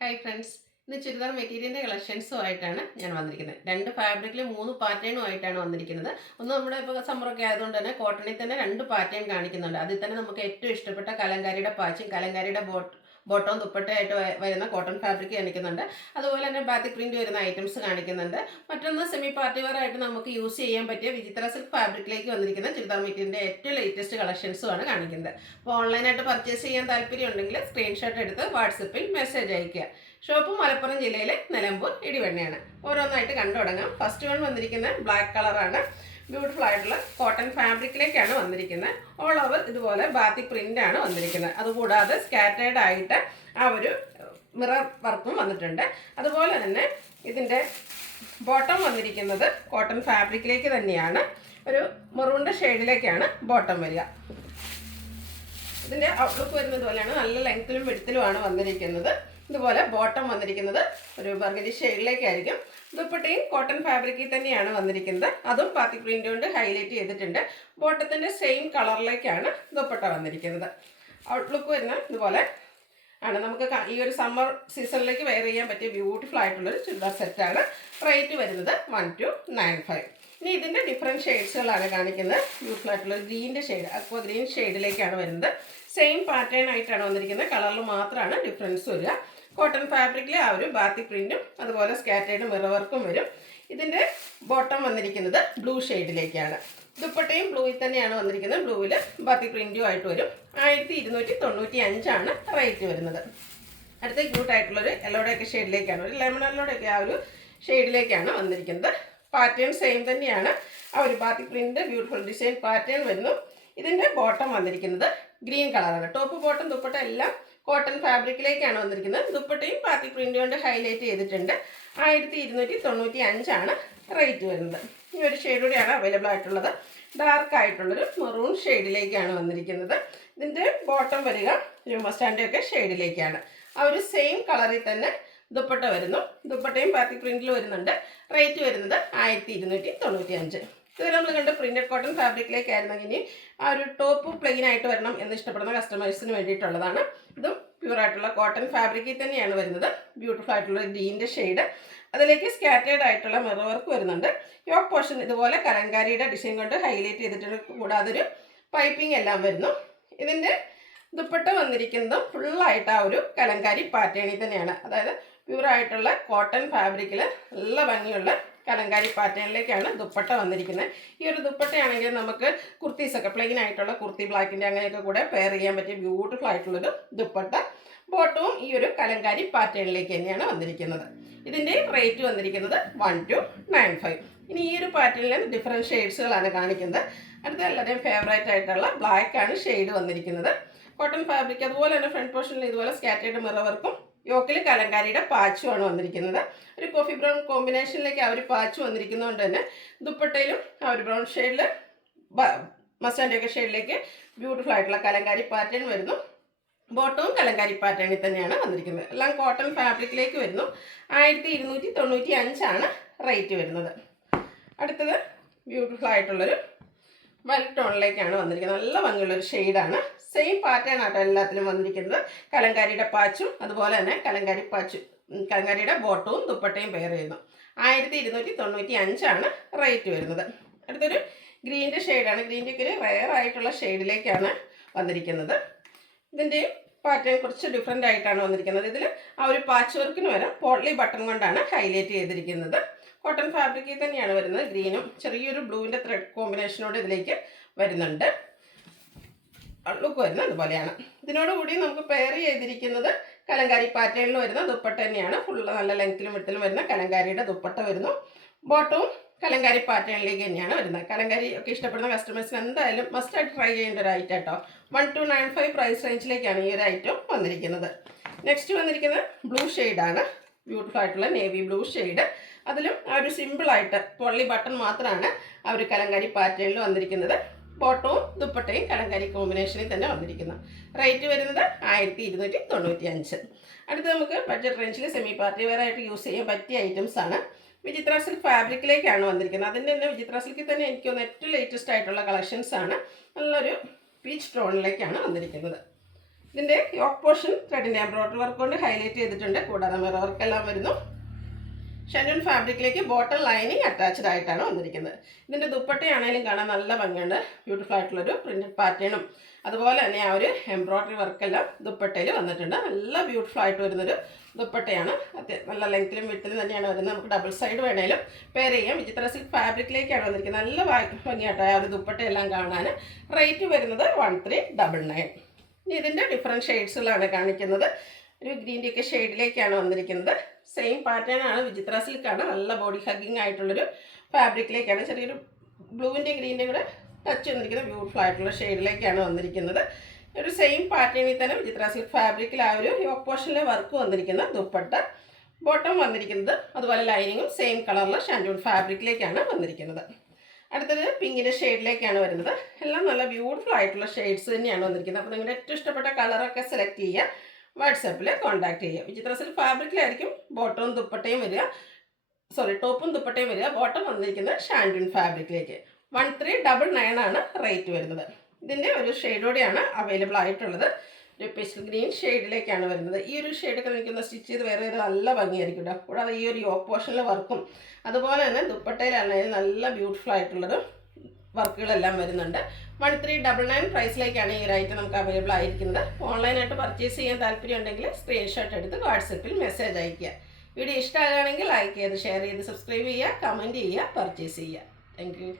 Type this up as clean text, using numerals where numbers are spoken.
Hi friends, ഇന്ന് ചുരിദാർ മെറ്റീരിയലിൻ്റെ കളക്ഷൻസുമായിട്ടാണ് ഞാൻ വന്നിരിക്കുന്നത്. രണ്ട് ഫാബ്രിക്കിൽ 3 പാറ്റേണുമായിട്ടാണ് വന്നിരിക്കുന്നത്. ഒന്ന് നമ്മുടെ ഇപ്പോൾ സമ്മറൊക്കെ ആയതുകൊണ്ട് തന്നെ കോട്ടണിൽ തന്നെ 2 പാറ്റേൺ കാണിക്കുന്നുണ്ട്. അതിൽ തന്നെ നമുക്ക് ഏറ്റവും ഇഷ്ടപ്പെട്ട കലങ്കാരിയുടെ പാച്ചും കലങ്കാരിയുടെ ബോട്ടവും ദുപ്പട്ടയായിട്ട് വരുന്ന കോട്ടൺ ഫാബ്രിക് കാണിക്കുന്നുണ്ട്. അതുപോലെ തന്നെ ബാത്തിക് പ്രിന്റ് വരുന്ന ഐറ്റംസ് കാണിക്കുന്നുണ്ട്. മറ്റൊന്ന് സെമി പാർട്ടി വെയർ ആയിട്ട് നമുക്ക് യൂസ് ചെയ്യാൻ പറ്റിയ വിചിത്ര സിൽക്ക് ഫാബ്രിക്കിലേക്ക് വന്നിരിക്കുന്ന ചുരിദാർ മെറ്റീരിയലിൻ്റെ ഏറ്റവും ലേറ്റസ്റ്റ് കളക്ഷൻസുമാണ് കാണിക്കുന്നത്. അപ്പോൾ ഓൺലൈനായിട്ട് പർച്ചേസ് ചെയ്യാൻ താല്പര്യം ഉണ്ടെങ്കിൽ സ്ക്രീൻഷോട്ട് എടുത്ത് വാട്സപ്പിൽ മെസ്സേജ് അയയ്ക്കുക. ഷോപ്പ് മലപ്പുറം ജില്ലയിലെ നിലമ്പൂർ ഇടിവണ്ണയാണ്. ഓരോന്നായിട്ട് കണ്ടു തുടങ്ങാം. ഫസ്റ്റ് വൺ വന്നിരിക്കുന്നത് ബ്ലാക്ക് കളറാണ്. ബ്യൂട്ടിഫുൾ ആയിട്ടുള്ള കോട്ടൺ ഫാബ്രിക്കിലേക്കാണ് വന്നിരിക്കുന്നത്. ഓൾ ഓവർ ഇതുപോലെ ബാത്തിക് പ്രിന്റ് ആണ് വന്നിരിക്കുന്നത്. അതുകൂടാതെ സ്കാറ്റേർഡ് ആയിട്ട് ആ ഒരു മിറർ വർക്കും വന്നിട്ടുണ്ട്. അതുപോലെ തന്നെ ഇതിൻ്റെ ബോട്ടം വന്നിരിക്കുന്നത് കോട്ടൺ ഫാബ്രിക്കിലേക്ക് തന്നെയാണ്. ഒരു മെറൂണിൻ്റെ ഷെയ്ഡിലേക്കാണ് ബോട്ടം വരിക. ഇതിൻ്റെ ഔട്ട്ലുക്ക് വരുന്നത് പോലെയാണ്. നല്ല ലെങ്ത്തിലും വിഡ്ത്തിലുമാണ് വന്നിരിക്കുന്നത്. ഇതുപോലെ ബോട്ടം വന്നിരിക്കുന്നത് ഒരു ബർഗൻഡി ഷെയ്ഡിലേക്കായിരിക്കും. ദുപ്പട്ടയും കോട്ടൺ ഫാബ്രിക്കിൽ തന്നെയാണ് വന്നിരിക്കുന്നത്. അതും ബാത്തിക് പ്രിന്റ് കൊണ്ട് ഹൈലൈറ്റ് ചെയ്തിട്ടുണ്ട്. ബോട്ടത്തിൻ്റെ സെയിം കളറിലേക്കാണ് ദുപ്പട്ട വന്നിരിക്കുന്നത്. ഔട്ട്ലുക്ക് വരുന്ന ഇതുപോലെ ആണ്. നമുക്ക് ഈ ഒരു സമ്മർ സീസണിലേക്ക് വെയർ ചെയ്യാൻ പറ്റിയ ബ്യൂട്ടിഫുൾ ആയിട്ടുള്ളൊരു ചുരിദാർ സെറ്റാണ്. റേറ്റ് വരുന്നത് 1295. ഇനി ഇതിൻ്റെ ഡിഫറെൻറ്റ് ഷെയ്ഡ്സുകളാണ് കാണിക്കുന്നത്. ബ്യൂട്ടിഫുൾ ആയിട്ടുള്ള ഗ്രീൻ്റെ ഷെയ്ഡ്, അക്വ ഗ്രീൻ ഷെയ്ഡിലേക്കാണ് വരുന്നത്. സെയിം പാറ്റേൺ ആയിട്ടാണ് വന്നിരിക്കുന്നത്. കളറിൽ മാത്രമാണ് ഡിഫറൻസ് വരിക. കോട്ടൺ ഫാബ്രിക്കിൽ ആ ഒരു ബാത്തിക് പ്രിൻറ്റും അതുപോലെ സ്കാറ്റേർഡ് മിറർ വർക്കും വരും. ഇതിൻ്റെ ബോട്ടം വന്നിരിക്കുന്നത് ബ്ലൂ ഷെയ്ഡിലേക്കാണ്. ദുപ്പട്ടയും ബ്ലൂയിൽ തന്നെയാണ് വന്നിരിക്കുന്നത്. ബ്ലൂവിൽ ബാത്തിക് പ്രിൻറ്റും ആയിട്ട് വരും. 1295 റേറ്റ് വരുന്നത്. അടുത്ത ക്യൂട്ടായിട്ടുള്ളൊരു യെല്ലോടെയൊക്കെ ഷെയ്ഡിലേക്കാണ്, ഒരു ലെമൺ യെല്ലോടെയൊക്കെ ആ ഒരു ഷെയ്ഡിലേക്കാണ് വന്നിരിക്കുന്നത്. പാറ്റേൺ സെയിം തന്നെയാണ്. ആ ഒരു batik print beautiful design pattern വരുന്നു. ഇതിൻ്റെ ബോട്ടം വന്നിരിക്കുന്നത് ഗ്രീൻ കളറാണ്. ടോപ്പ് ബോട്ടം ദുപ്പട്ട എല്ലാം കോട്ടൺ ഫാബ്രിക്കിലേക്കാണ് വന്നിരിക്കുന്നത്. ദുപ്പട്ടയും ബാത്തിക് പ്രിന്റ് കൊണ്ട് ഹൈലൈറ്റ് ചെയ്തിട്ടുണ്ട്. 1295 റേറ്റ് വരുന്നത്. ഈ ഒരു ഷെയ്ഡ് കൂടിയാണ് അവൈലബിൾ ആയിട്ടുള്ളത്. ഡാർക്ക് ആയിട്ടുള്ളൊരു മെറൂൺ ഷെയ്ഡിലേക്കാണ് വന്നിരിക്കുന്നത്. ഇതിൻ്റെ ബോട്ടം വരിക ഒരു മസ്റ്റാൻഡൊക്കെ ഷെയ്ഡിലേക്കാണ്. ആ ഒരു സെയിം കളറിൽ തന്നെ ദുപ്പട്ട വരുന്നു. ദുപ്പട്ടയും ബാത്തിക് പ്രിന്റിൽ വരുന്നുണ്ട്. റേറ്റ് വരുന്നത് 1295. ഇത് നമ്മൾ കണ്ട് പ്രിന്റഡ് കോട്ടൺ ഫാബ്രിക്കിലേക്കായിരുന്നെങ്കിൽ ആ ഒരു ടോപ്പ് പ്ലെയിൻ ആയിട്ട് വരണം എന്ന് ഇഷ്ടപ്പെടുന്ന കസ്റ്റമേഴ്സിന് വേണ്ടിയിട്ടുള്ളതാണ്. ഇതും പ്യൂർ ആയിട്ടുള്ള കോട്ടൺ ഫാബ്രിക്കിൽ തന്നെയാണ് വരുന്നത്. ബ്യൂട്ടിഫുൾ ആയിട്ടുള്ള ഗ്രീൻ്റെ ഷെയ്ഡ്, അതിലേക്ക് സ്കാറ്റേർഡ് ആയിട്ടുള്ള മിറർ വർക്ക് വരുന്നുണ്ട്. യോക്ക് പോർഷൻ ഇതുപോലെ കലങ്കാരിയുടെ ഡിസൈൻ കൊണ്ട് ഹൈലൈറ്റ് ചെയ്തിട്ടുണ്ട്. കൂടാതെ ഒരു പൈപ്പിംഗ് എല്ലാം വരുന്നു. ഇതിൻ്റെ ദുപ്പട്ട വന്നിരിക്കുന്നതും ഫുള്ളായിട്ട് ആ ഒരു കലങ്കാരി പാറ്റേണിൽ തന്നെയാണ്. അതായത് പ്യൂറായിട്ടുള്ള കോട്ടൺ ഫാബ്രിക്കിൽ നല്ല ഭംഗിയുള്ള കലങ്കാരി പാറ്റേണിലേക്കാണ് ദുപ്പട്ട വന്നിരിക്കുന്നത്. ഈ ഒരു ദുപ്പട്ടയാണെങ്കിൽ നമുക്ക് കുർത്തീസൊക്കെ പ്ലെയിൻ ആയിട്ടുള്ള കുർത്തി ബ്ലാക്കിൻ്റെ അങ്ങനെയൊക്കെ കൂടെ പെയർ ചെയ്യാൻ പറ്റിയ ബ്യൂട്ടിഫുൾ ആയിട്ടുള്ളൊരു ദുപ്പട്ട. ബോട്ടവും ഈ ഒരു കലങ്കാരി പാറ്റേണിലേക്ക് തന്നെയാണ് വന്നിരിക്കുന്നത്. ഇതിൻ്റെ റേറ്റ് വന്നിരിക്കുന്നത് 1295. ഇനി ഈ ഒരു പാറ്റേണിൽ ഡിഫറെൻറ്റ് ഷെയ്ഡ്സുകളാണ് കാണിക്കുന്നത്. അടുത്ത എല്ലാവരുടെയും ഫേവറേറ്റ് ആയിട്ടുള്ള ബ്ലാക്കാണ് ഷെയ്ഡ് വന്നിരിക്കുന്നത്. കോട്ടൺ ഫാബ്രിക്, അതുപോലെ തന്നെ ഫ്രണ്ട് പോർഷനിൽ ഇതുപോലെ സ്കാറ്റേർഡ് മിറർ വർക്കും യോക്കിൽ കലങ്കാരിയുടെ പാച്ചുമാണ് വന്നിരിക്കുന്നത്. ഒരു കോഫി ബ്രൗൺ കോമ്പിനേഷനിലേക്ക് ആ ഒരു പാച്ച് വന്നിരിക്കുന്നതുകൊണ്ട് തന്നെ ദുപ്പട്ടയിലും ആ ഒരു ബ്രൗൺ ഷെയ്ഡിൽ മസ്റ്റാൻഡൊക്കെ ഷെയ്ഡിലേക്ക് ബ്യൂട്ടിഫുൾ ആയിട്ടുള്ള കലങ്കാരി പാറ്റേൺ വരുന്നു. ബോട്ടവും കലങ്കാരി പാറ്റേണിൽ തന്നെയാണ് വന്നിരിക്കുന്നത്. എല്ലാം കോട്ടൺ ഫാബ്രിക്കിലേക്ക് വരുന്നു. 1295 റേറ്റ് വരുന്നത്. അടുത്തത് ബ്യൂട്ടിഫുൾ ആയിട്ടുള്ളൊരു വൈറ്റ് ടോണിലേക്കാണ് വന്നിരിക്കുന്നത്. നല്ല ഭംഗിയുള്ളൊരു ഷെയ്ഡാണ്. സെയിം പാറ്റേൺ ആട്ടോ എല്ലാത്തിലും വന്നിരിക്കുന്നത്. കലങ്കാരിയുടെ പാച്ചും അതുപോലെ തന്നെ കലങ്കാരിയുടെ ബോട്ടവും ദുപ്പട്ടയും പെയർ ചെയ്യുന്നു. 1295 റേറ്റ് വരുന്നത്. അടുത്തൊരു ഗ്രീൻ്റെ ഷെയ്ഡാണ്. ഗ്രീൻ്റെ ഒക്കെ ഒരു റെയർ ആയിട്ടുള്ള ഷെയ്ഡിലേക്കാണ് വന്നിരിക്കുന്നത്. ഇതിൻ്റെ പാറ്റേൺ കുറച്ച് ഡിഫറെൻ്റ് ആയിട്ടാണ് വന്നിരിക്കുന്നത്. ഇതിൽ ആ ഒരു പാച്ച് വർക്കിന് വരെ പോട്ട്ലി ബട്ടൺ കൊണ്ടാണ് ഹൈലൈറ്റ് ചെയ്തിരിക്കുന്നത്. കോട്ടൺ ഫാബ്രിക്കിൽ തന്നെയാണ് വരുന്നത്. ഗ്രീനും ചെറിയൊരു ബ്ലൂവിൻ്റെ ത്രെഡ് കോമ്പിനേഷനോട് ഇതിലേക്ക് വരുന്നുണ്ട്. ലുക്ക് വരുന്നത് അതുപോലെയാണ്. ഇതിനോടുകൂടി നമുക്ക് പെയർ ചെയ്തിരിക്കുന്നത് കലങ്കാരി പാറ്റേണിൽ വരുന്ന ദുപ്പട്ട തന്നെയാണ്. ഫുള്ള് നല്ല ലെങ്ത്തിലും വിടത്തിലും വരുന്ന കലങ്കാരിയുടെ ദുപ്പട്ട വരുന്നു. ബോട്ടവും കലങ്കാരി പാറ്റേണിലേക്ക് തന്നെയാണ് വരുന്നത്. കലങ്കാരി ഒക്കെ ഇഷ്ടപ്പെടുന്ന കസ്റ്റമേഴ്സിന് എന്തായാലും മസ്റ്റായിട്ട് ട്രൈ ചെയ്യേണ്ട ഒരു ഐറ്റം കേട്ടോ. 1295 പ്രൈസ് റേഞ്ചിലേക്കാണ് ഈ ഒരു ഐറ്റം വന്നിരിക്കുന്നത്. നെക്സ്റ്റ് വന്നിരിക്കുന്നത് ബ്ലൂ ഷെയ്ഡാണ്. ബ്യൂട്ടിഫുൾ ആയിട്ടുള്ള നേവി ബ്ലൂ ഷെയ്ഡ്. അതിലും ആ ഒരു സിമ്പിളായിട്ട് പൊള്ളി ബട്ടൺ മാത്രമാണ് ആ ഒരു കലങ്കാരി പാറ്റേണിൽ വന്നിരിക്കുന്നത്. ബോട്ടവും ദുപ്പട്ടയും കലങ്കാരി കോമ്പിനേഷനിൽ തന്നെ വന്നിരിക്കുന്നത്. റേറ്റ് വരുന്നത് 1295. അടുത്ത് നമുക്ക് ബഡ്ജറ്റ് റേഞ്ചിൽ സെമി പാർട്ടി വെയർ ആയിട്ട് യൂസ് ചെയ്യാൻ പറ്റിയ ഐറ്റംസ് ആണ്. വിചിത്ര സിൽക്ക് ഫാബ്രിക്കിലേക്കാണ് വന്നിരിക്കുന്നത്. അതിൻ്റെ തന്നെ വിചിത്ര സിൽക്കിൽ തന്നെ എനിക്ക് തോന്നുന്നു ഏറ്റവും ലേറ്റസ്റ്റ് ആയിട്ടുള്ള കളക്ഷൻസ് ആണ്. നല്ലൊരു പീച്ച് ടോണിലേക്കാണ് വന്നിരിക്കുന്നത്. ഇതിൻ്റെ യോക്ക് പോർഷൻ ത്രെഡിൻ്റെ എംബ്രോയിഡറി വർക്ക് കൊണ്ട് ഹൈലൈറ്റ് ചെയ്തിട്ടുണ്ട്. കൂടാതെ മിറർ വർക്ക് എല്ലാം വരുന്നു. ഷെൻഡൂൺ ഫാബ്രിക്കിലേക്ക് ബോട്ടം ലൈനിങ് അറ്റാച്ച്ഡ് ആയിട്ടാണ് വന്നിരിക്കുന്നത്. ഇതിൻ്റെ ദുപ്പട്ടയാണെങ്കിലും കാണാൻ നല്ല ഭംഗിയുണ്ട്. ബ്യൂട്ടിഫുൾ ആയിട്ടുള്ളൊരു പ്രിൻറ്റഡ് പാറ്റേണും അതുപോലെ തന്നെ ആ ഒരു എംബ്രോയിഡറി വർക്കെല്ലാം ദുപ്പട്ടയിൽ വന്നിട്ടുണ്ട്. നല്ല ബ്യൂട്ടിഫുൾ ആയിട്ട് വരുന്നൊരു ദുപ്പട്ടയാണ്. നല്ല ലെങ്ത്തിലും വിട്ടിലും തന്നെയാണ് വരുന്നത്. നമുക്ക് ഡബിൾ സൈഡ് വേണേലും പെയർ ചെയ്യാം. വിചിത്ര സിൽക്ക് ഫാബ്രിക്കിലേക്കാണ് വന്നിരിക്കുന്നത്. നല്ല ഭംഗിയായിട്ട് ആ ഒരു ദുപ്പട്ടയെല്ലാം കാണാൻ. റേറ്റ് വരുന്നത് 1399. ഇനി ഇതിൻ്റെ ഡിഫറെൻറ്റ് ഷെയ്ഡ്സുകളാണ് കാണിക്കുന്നത്. ഒരു ഗ്രീൻ്റെ ഒക്കെ ഷെയ്ഡിലേക്കാണ് വന്നിരിക്കുന്നത്. സെയിം പാറ്റേൺ ആണ്. വിചിത്ര സിൽക്കാണ്. നല്ല ബോഡി ഹഗ്ഗിങ് ആയിട്ടുള്ളൊരു ഫാബ്രിക്കിലേക്കാണ്. ചെറിയൊരു ബ്ലൂവിൻ്റെ ഗ്രീൻ്റെ കൂടെ ടച്ച് വന്നിരിക്കുന്ന ബ്യൂട്ടിഫുൾ ആയിട്ടുള്ള ഷെയ്ഡിലേക്കാണ് വന്നിരിക്കുന്നത്. ഒരു സെയിം പാറ്റേണിൽ തന്നെ വിചിത്ര സിൽക്ക് ഫാബ്രിക്കിൽ ആ ഒരു യോക്ക് പോർഷനിലെ വർക്ക് വന്നിരിക്കുന്ന ദുപ്പട്ട, ബോട്ടം വന്നിരിക്കുന്നത് അതുപോലെ ലൈനിങ്ങും സെയിം കളറിൽ ഷാൻഡൂൺ ഫാബ്രിക്കിലേക്കാണ് വന്നിരിക്കുന്നത്. അടുത്തത് പിങ്കിൻ്റെ ഷെയ്ഡിലേക്കാണ് വരുന്നത്. എല്ലാം നല്ല ബ്യൂട്ടിഫുൾ ആയിട്ടുള്ള ഷെയ്ഡ്സ് തന്നെയാണ് വന്നിരിക്കുന്നത്. അപ്പോൾ നിങ്ങളുടെ ഏറ്റവും ഇഷ്ടപ്പെട്ട കളറൊക്കെ സെലക്ട് ചെയ്യുക. വാട്സാപ്പിൽ കോൺടാക്ട് ചെയ്യുക. വിചിത്ര സിൽക്ക് ഫാബ്രിക്കിലായിരിക്കും ബോട്ടവും ദുപ്പട്ടയും വരിക. ടോപ്പും ദുപ്പട്ടയും വരിക. ബോട്ടം വന്നിരിക്കുന്നത് ഷാൻഡൂൺ ഫാബ്രിക്കിലേക്ക്. 1399 ആണ് റേറ്റ് വരുന്നത്. ഇതിൻ്റെ ഒരു ഷെയ്ഡോടെയാണ് അവൈലബിൾ ആയിട്ടുള്ളത്. ഒരു പേസ്റ്റൽ ഗ്രീൻ ഷെയ്ഡിലേക്കാണ് വരുന്നത്. ഈ ഒരു ഷെയ്ഡൊക്കെ നിൽക്കുന്ന സ്റ്റിച്ച് ചെയ്ത് വേറെ നല്ല ഭംഗിയായിരിക്കും കേട്ടോ. കൂടാതെ ഈ ഒരു യോക്ക് പോർഷനിലെ വർക്കും അതുപോലെ തന്നെ ദുപ്പട്ടയിലാണെങ്കിൽ നല്ല ബ്യൂട്ടിഫുൾ ആയിട്ടുള്ളൊരു വർക്കുകളെല്ലാം വരുന്നുണ്ട്. 1399 പ്രൈസിലേക്കാണ് ഈ ഒരു ഐറ്റം നമുക്ക് അവൈലബിൾ ആയിരിക്കുന്നത്. ഓൺലൈനായിട്ട് പർച്ചേസ് ചെയ്യാൻ താല്പര്യം ഉണ്ടെങ്കിൽ സ്ക്രീൻഷോട്ട് എടുത്ത് വാട്സപ്പിൽ മെസ്സേജ് അയയ്ക്കുക. വീഡിയോ ഇഷ്ടമാകുകയാണെങ്കിൽ ലൈക്ക് ചെയ്ത് ഷെയർ ചെയ്ത് സബ്സ്ക്രൈബ് ചെയ്യുക, കമൻറ്റ് ചെയ്യുക, പർച്ചേസ് ചെയ്യുക. Thank you.